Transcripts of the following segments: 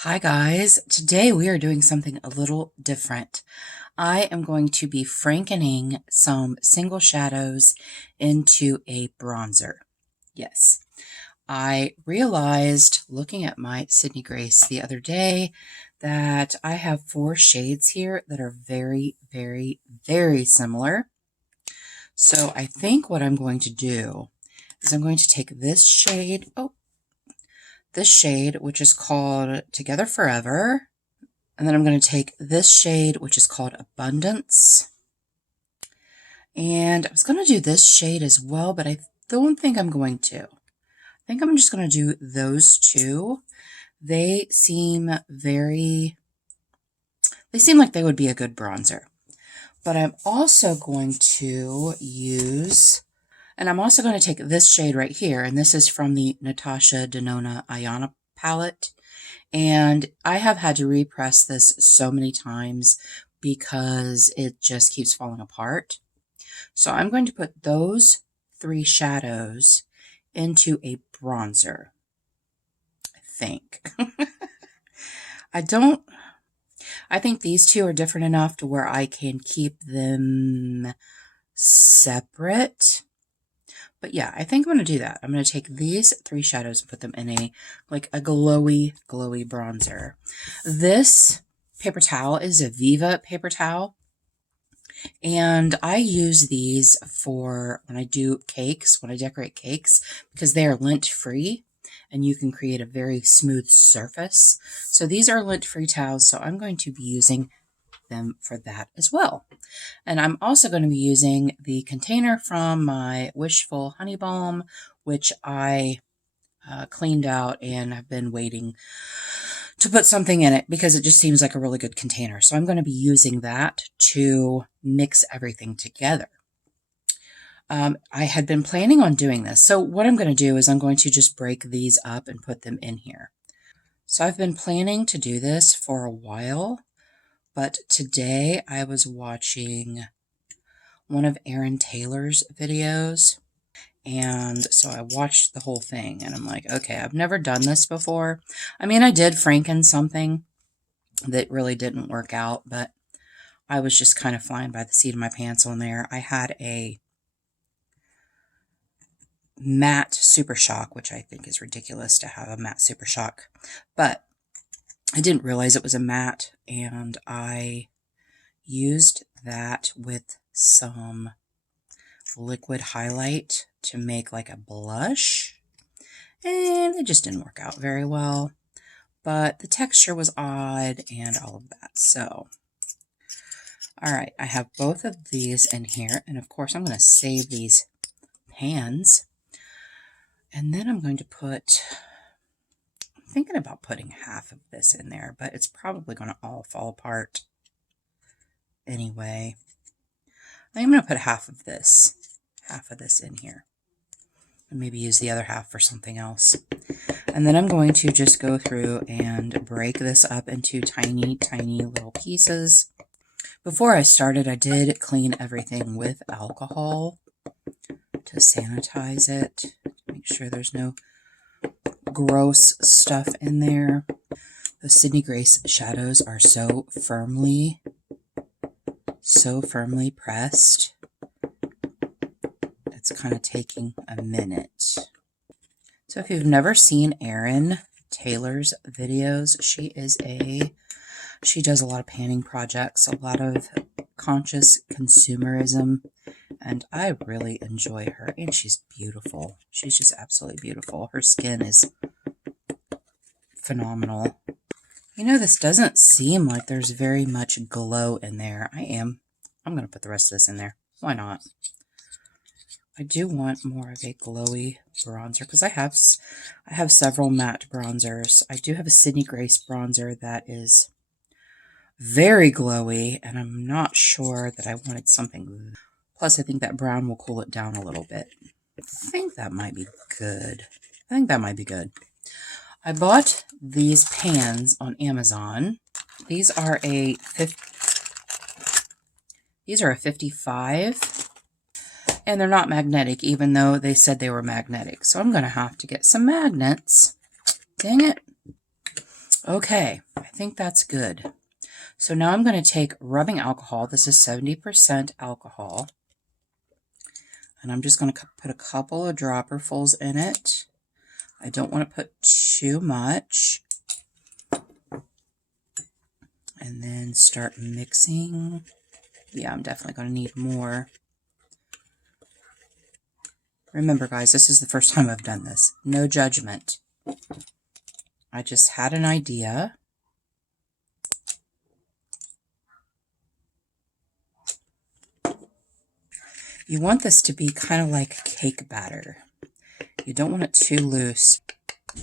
Hi guys, today we are doing something a little different. I am going to be frankening some single shadows into a bronzer. Yes, I realized looking at my Sydney Grace the other day that I have 4 shades here that are very, very, very similar. So I think what I'm going to do is I'm going to take this shade, which is called Together Forever. And then I'm going to take this shade, which is called Abundance. And I was going to do this shade as well, but I don't think I'm going to. I think I'm just going to do those two. They seem like they would be a good bronzer. But I'm also going to use, and I'm also going to take this shade right here, and this is from the Natasha Denona Ayana palette. And I have had to repress this so many times because it just keeps falling apart. So I'm going to put those 3 shadows into a bronzer, I think. I think these two are different enough to where I can keep them separate. But yeah, I think I'm going to do that. I'm going to take these 3 shadows and put them in a glowy bronzer. This paper towel is a Viva paper towel. And I use these for when I do cakes, when I decorate cakes, because they are lint-free and you can create a very smooth surface. So these are lint-free towels, so I'm going to be using them for that as well. And I'm also going to be using the container from my Wishful Honey Balm, which I cleaned out and have been waiting to put something in it because it just seems like a really good container. So I'm going to be using that to mix everything together. I had been planning on doing this. So what I'm going to do is I'm going to just break these up and put them in here. So I've been planning to do this for a while. But today I was watching one of Erin Taylor's videos, and so I watched the whole thing, and I'm like, okay, I've never done this before. I mean, I did franken something that really didn't work out, but I was just kind of flying by the seat of my pants on there. I had a matte Super Shock, which I think is ridiculous to have a matte Super Shock, but I didn't realize it was a matte, and I used that with some liquid highlight to make like a blush, and it just didn't work out very well, but the texture was odd and all of that. So all right, I have both of these in here, and of course I'm going to save these pans, and then I'm going to put, I'm thinking about putting half of this in there, but it's probably going to all fall apart anyway. I'm going to put half of this in here, and maybe use the other half for something else. And then I'm going to just go through and break this up into tiny, tiny little pieces. Before I started, I did clean everything with alcohol to sanitize it, to make sure there's no gross stuff in there. The Sydney Grace shadows are so firmly pressed. It's kind of taking a minute. So if you've never seen Erin Taylor's videos, she does a lot of panning projects, a lot of conscious consumerism, and I really enjoy her, and she's beautiful. She's just absolutely beautiful. Her skin is phenomenal. You know, this doesn't seem like there's very much glow in there. I'm going to put the rest of this in there. Why not? I do want more of a glowy bronzer because I have several matte bronzers. I do have a Sydney Grace bronzer that is very glowy, and I'm not sure that I wanted something. Plus, I think that brown will cool it down a little bit. I think that might be good. I bought these pans on Amazon. These are a 55, and they're not magnetic, even though they said they were magnetic. So I'm going to have to get some magnets. Dang it. Okay, I think that's good. So now I'm going to take rubbing alcohol. This is 70% alcohol. And I'm just going to put a couple of dropperfuls in it. I don't want to put too much. And then start mixing. Yeah, I'm definitely going to need more. Remember, guys, this is the first time I've done this. No judgment. I just had an idea. You want this to be kind of like cake batter. You don't want it too loose. I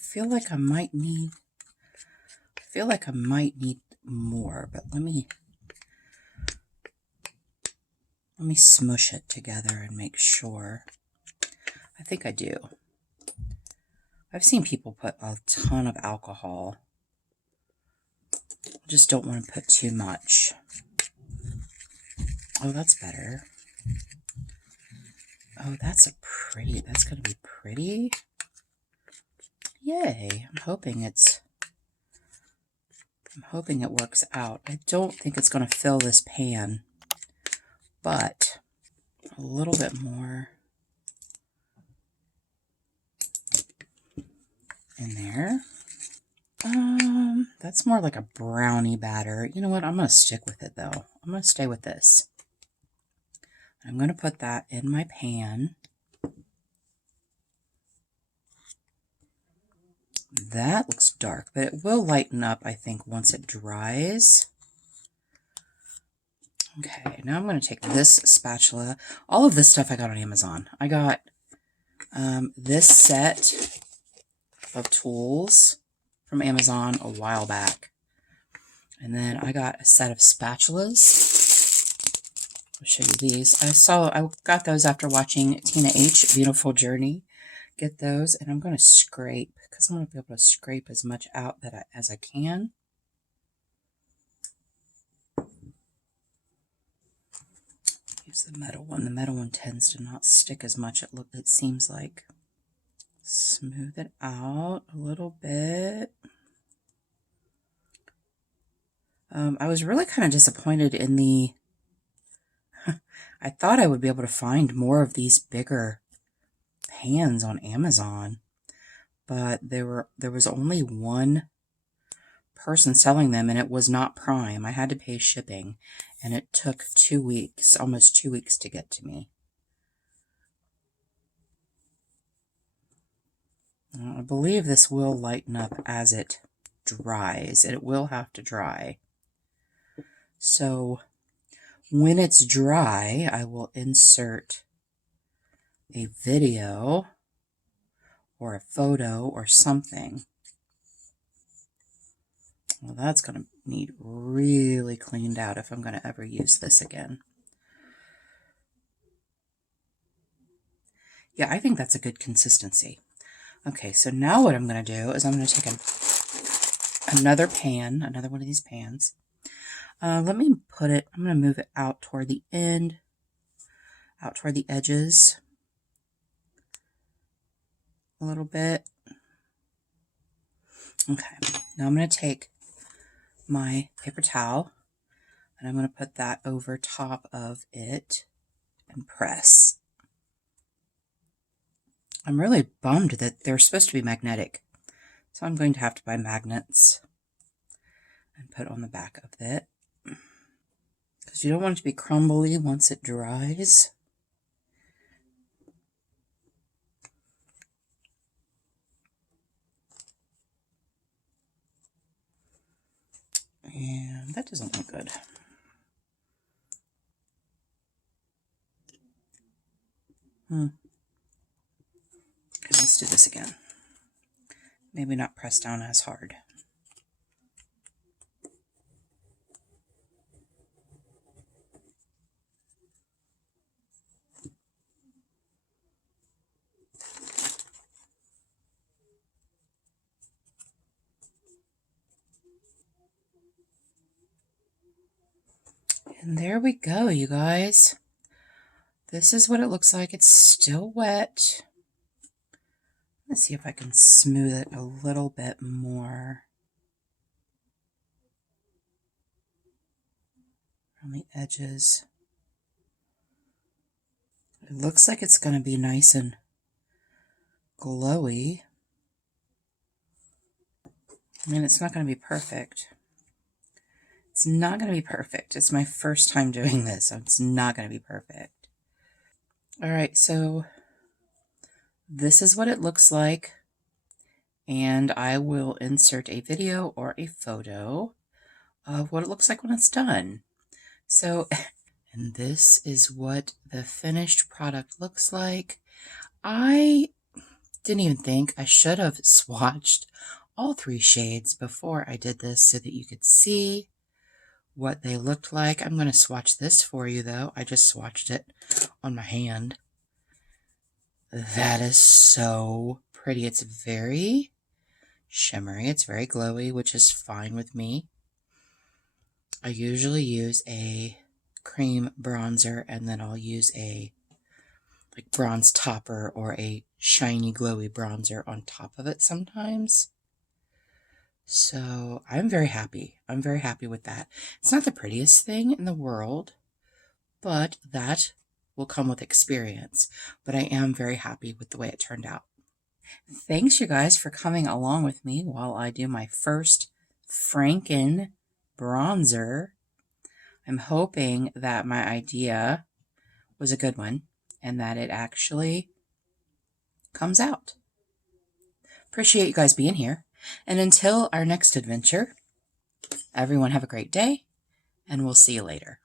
feel like I might need more, but let me smush it together and make sure. I think I do. I've seen people put a ton of alcohol. I just don't want to put too much. Oh, that's better. Oh, that's going to be pretty. Yay. I'm hoping it works out. I don't think it's going to fill this pan, but a little bit more in there. That's more like a brownie batter. You know what? I'm going to stick with it though. I'm going to stay with this. I'm going to put that in my pan. That looks dark, but it will lighten up, I think, once it dries. Okay, now I'm going to take this spatula. All of this stuff I got on Amazon. I got this set of tools from Amazon a while back. And then I got a set of spatulas. I'll show you these. I got those after watching Tina H. Beautiful Journey. Get those, and I'm going to scrape, because I'm going to be able to scrape as much out as I can. Use the metal one. The metal one tends to not stick as much. It seems like. Smooth it out a little bit. I was really kind of disappointed in the. I thought I would be able to find more of these bigger pans on Amazon, but there was only one person selling them, and it was not Prime. I had to pay shipping, and it took 2 weeks, almost 2 weeks to get to me. I believe this will lighten up as it dries. It will have to dry. So when it's dry, I will insert a video or a photo or something. Well, that's going to need really cleaned out if I'm going to ever use this again. Yeah, I think that's a good consistency. Okay, so now what I'm going to do is I'm going to take another pan, another one of these pans. Let me put it, I'm going to move it out toward the end, out toward the edges a little bit. Okay, now I'm going to take my paper towel and I'm going to put that over top of it and press. I'm really bummed that they're supposed to be magnetic, so I'm going to have to buy magnets and put on the back of it, because you don't want it to be crumbly once it dries. And that doesn't look good. Okay, let's do this again. Maybe not press down as hard. And there we go, you guys. This is what it looks like. It's still wet. Let's see if I can smooth it a little bit more on the edges. It looks like it's going to be nice and glowy. I mean, it's not going to be perfect. It's not going to be perfect. It's my first time doing this, so it's not going to be perfect. All right, so this is what it looks like, and I will insert a video or a photo of what it looks like when it's done. So, and this is what the finished product looks like. I didn't even think I should have swatched all 3 shades before I did this so that you could see what they looked like. I'm going to swatch this for you though. I just swatched it on my hand. That is so pretty. It's very shimmery. It's very glowy, which is fine with me. I usually use a cream bronzer and then I'll use a like bronze topper or a shiny glowy bronzer on top of it sometimes. So I'm very happy. I'm very happy with that. It's not the prettiest thing in the world, but that will come with experience. But I am very happy with the way it turned out. Thanks, you guys, for coming along with me while I do my first Franken bronzer. I'm hoping that my idea was a good one and that it actually comes out. Appreciate you guys being here. And until our next adventure, everyone have a great day, and we'll see you later.